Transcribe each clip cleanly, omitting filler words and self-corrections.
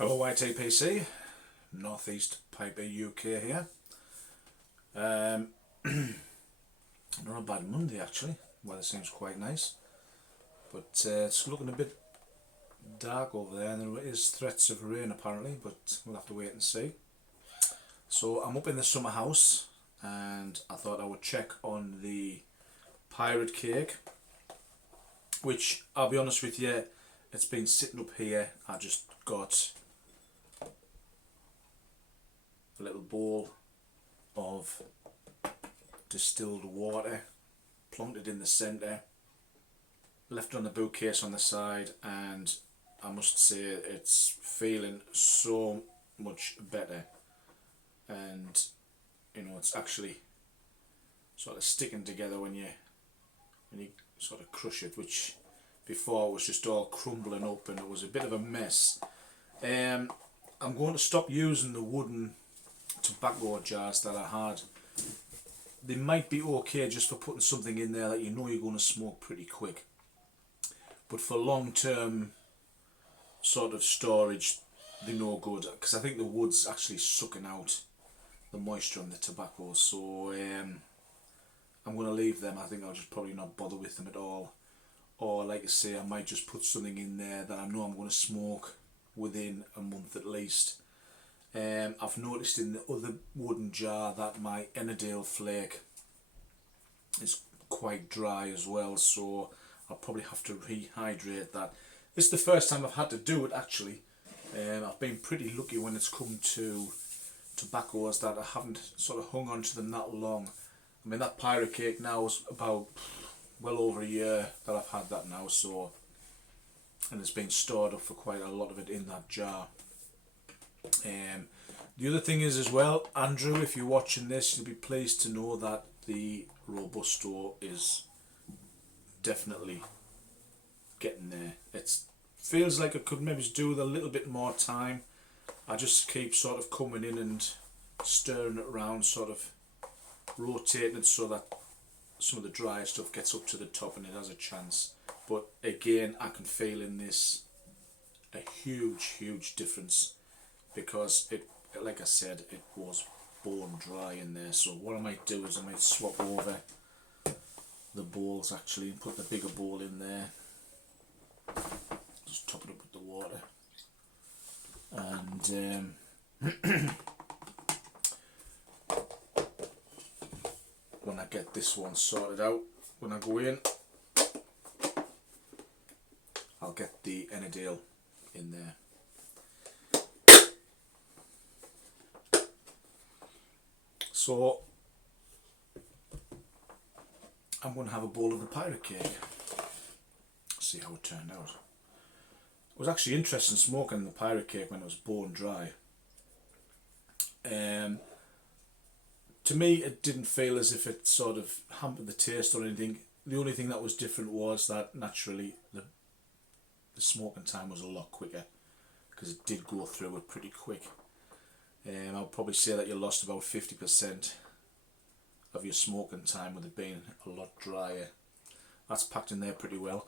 Hello YTPC, Northeast Piper UK here. Not a bad Monday actually, weather seems quite nice, but it's looking a bit dark over there and there is threats of rain apparently, but we'll have to wait and see. So I'm up in the summer house and I thought I would check on the pirate cake, which I'll be honest with you, it's been sitting up here. I just got a little bowl of distilled water, plunked it in the centre, left it on the bookcase on the side, and I must say it's feeling so much better, and you know, it's actually sort of sticking together when you sort of crush it, which before was just all crumbling up and it was a bit of a mess. I'm going to stop using the wooden tobacco jars that I had. They might be okay just for putting something in there that you know you're going to smoke pretty quick, but for long term sort of storage they're no good, because I think the wood's actually sucking out the moisture on the tobacco. So I'm going to leave them. I think I'll just probably not bother with them at all, or like I say, I might just put something in there that I know I'm going to smoke within a month at least. I've noticed in the other wooden jar that my Ennerdale flake is quite dry as well, so I'll probably have to rehydrate that. This is the first time I've had to do it actually. I've been pretty lucky when it's come to tobaccos that I haven't sort of hung on to them that long. I mean, that pirate cake now is about well over a year that I've had that now, so, and it's been stored up for quite a lot of it in that jar. The other thing is as well, Andrew, if you're watching this, you'll be pleased to know that the Robusto is definitely getting there. It feels like it could maybe do with a little bit more time. I just keep sort of coming in and stirring it around, sort of rotating it so that some of the drier stuff gets up to the top and it has a chance. But again, I can feel in this a huge difference, because it, like I said, it was bone dry in there. So what I might do is I might swap over the bowls actually and put the bigger bowl in there, just top it up with the water, and when I get this one sorted out, when I go in, I'll get the Ennerdale in there. So I'm going to have a bowl of the pirate cake, see how it turned out. It was actually interesting smoking the pirate cake when it was bone dry. To me it didn't feel as if it sort of hampered the taste or anything. The only thing that was different was that naturally the smoking time was a lot quicker, because it did go through it pretty quick. I'll probably say that you lost about 50% of your smoking time with it being a lot drier. That's packed in there pretty well.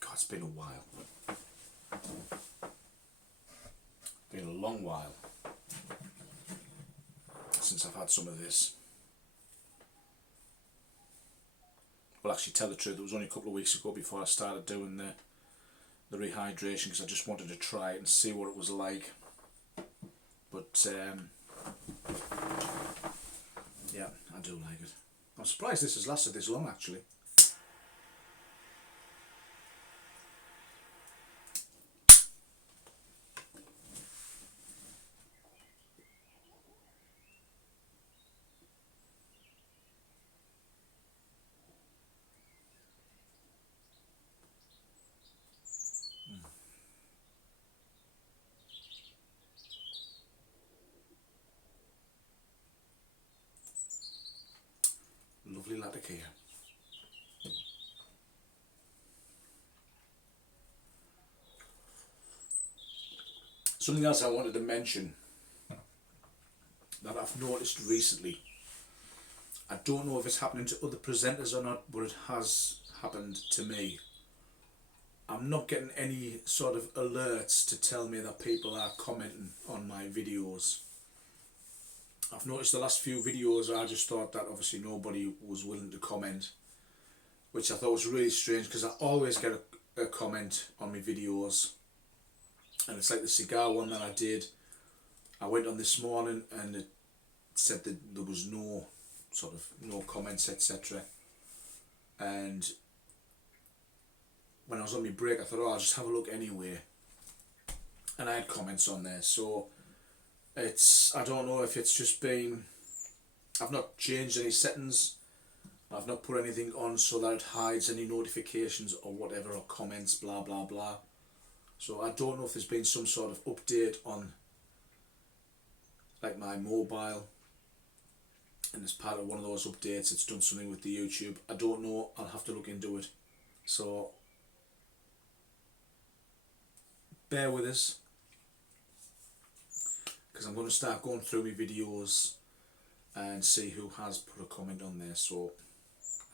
God, it's been a while. Been a long while since I've had some of this. Well, actually, tell the truth, it was only a couple of weeks ago before I started doing the rehydration, because I just wanted to try it and see what it was like. But yeah, I do like it. I'm surprised this has lasted this long actually. lovely latakia. Something else I wanted to mention that I've noticed recently, I don't know if it's happening to other presenters or not, but it has happened to me. I'm not getting any sort of alerts to tell me that people are commenting on my videos. I've noticed the last few videos I just thought that obviously nobody was willing to comment, which I thought was really strange because I always get a comment on my videos. And it's like the cigar one that I did. I went on this morning and it said that there was no comments, etc. And when I was on my break I thought, oh, I'll just have a look anyway. And I had comments on there, so I don't know if it's just been, I've not changed any settings, I've not put anything on so that it hides any notifications or whatever, or comments, blah blah blah. So I don't know if there's been some sort of update on like my mobile, and as part of one of those updates it's done something with the YouTube. I don't know, I'll have to look into it. So bear with us, because I'm going to start going through my videos and see who has put a comment on there, so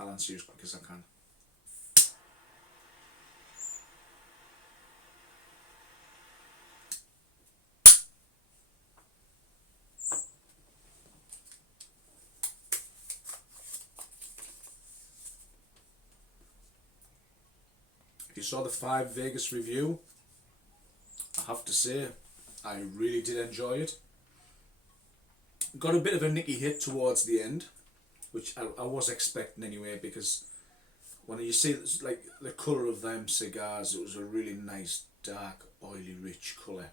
I'll answer you as quick as I can. If you saw the 5 Vegas review, I have to say I really did enjoy it. Got a bit of a nicky hit towards the end, which I was expecting anyway, because when you see like the colour of them cigars, it was a really nice dark oily rich colour.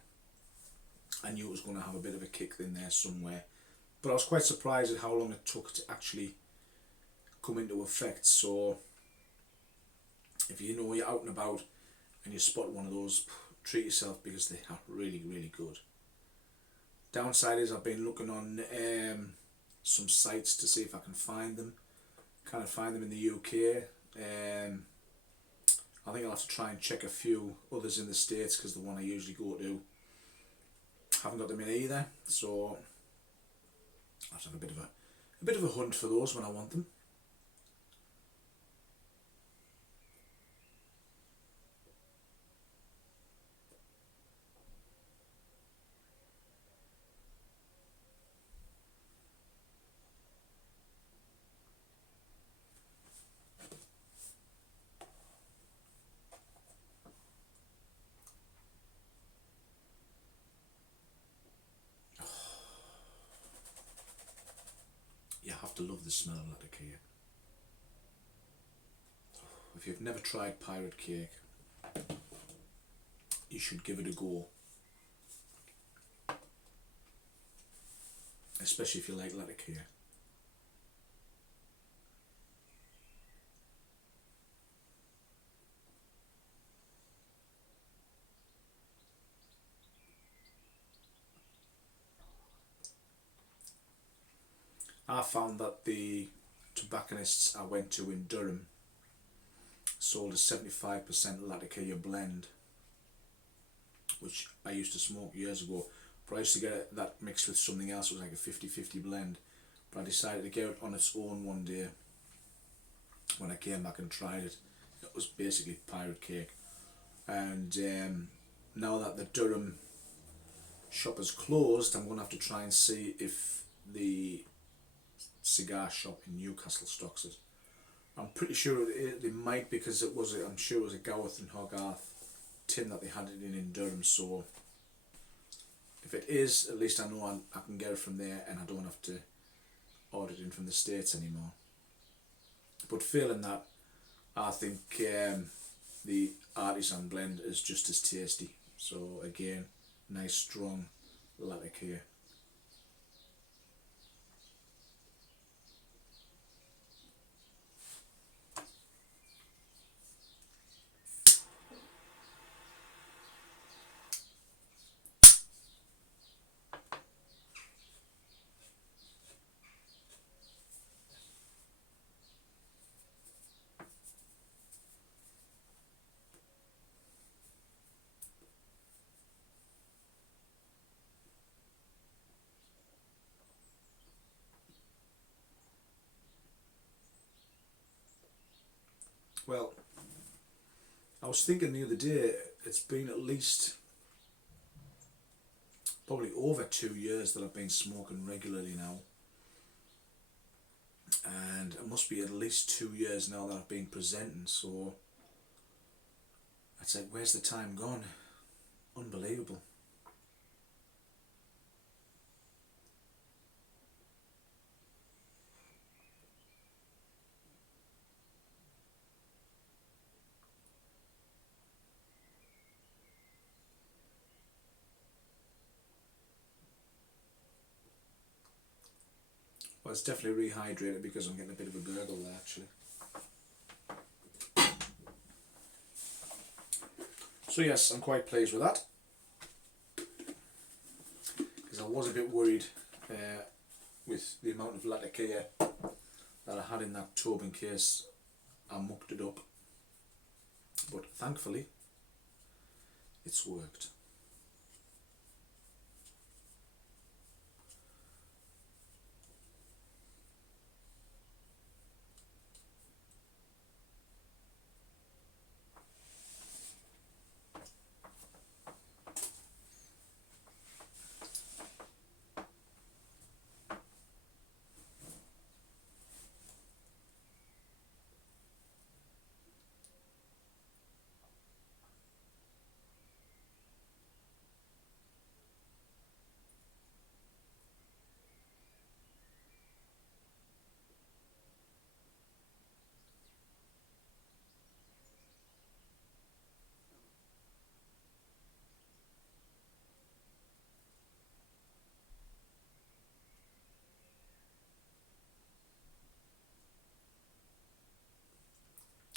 I knew it was going to have a bit of a kick in there somewhere, but I was quite surprised at how long it took to actually come into effect. So if you know you're out and about and you spot one of those, treat yourself, because they are really really good. Downside is I've been looking on some sites to see if I can find them. Can't find them in the UK. I think I'll have to try and check a few others in the States, because the one I usually go to, haven't got them in either. So I have to have a bit of a hunt for those when I want them. You have to love the smell of latakia. If you've never tried pirate cake, you should give it a go. Especially if you like latakia. I found that the tobacconists I went to in Durham sold a 75% latakia blend, which I used to smoke years ago, but I used to get that mixed with something else. It was like a 50-50 blend, but I decided to get it on its own one day. When I came back and tried it, it was basically pirate cake. And now that the Durham shop is closed, I'm going to have to try and see if the cigar shop in Newcastle stocks it. I'm pretty sure they might, because I'm sure it was a Goworth and Hogarth tin that they had it in Durham. So if it is, at least I know I can get it from there, and I don't have to order it in from the States anymore. But failing that, I think the artisan blend is just as tasty. So again, nice strong latakia. Well, I was thinking the other day, it's been at least probably over 2 years that I've been smoking regularly now. And it must be at least 2 years now that I've been presenting, so it's like, where's the time gone? Unbelievable. Well, it's definitely rehydrated because I'm getting a bit of a gurgle there actually. So yes, I'm quite pleased with that, because I was a bit worried with the amount of lacquer that I had in that tub in case I mucked it up, but thankfully it's worked.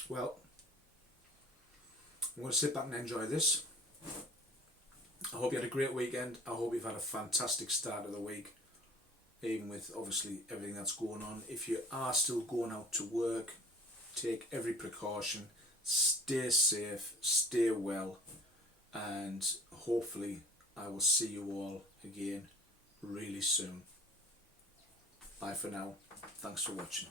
Well, I'm going to sit back and enjoy this. I hope you had a great weekend. I hope you've had a fantastic start of the week, even with obviously everything that's going on. If you are still going out to work, take every precaution, stay safe, stay well, and hopefully I will see you all again really soon. Bye for now. Thanks for watching.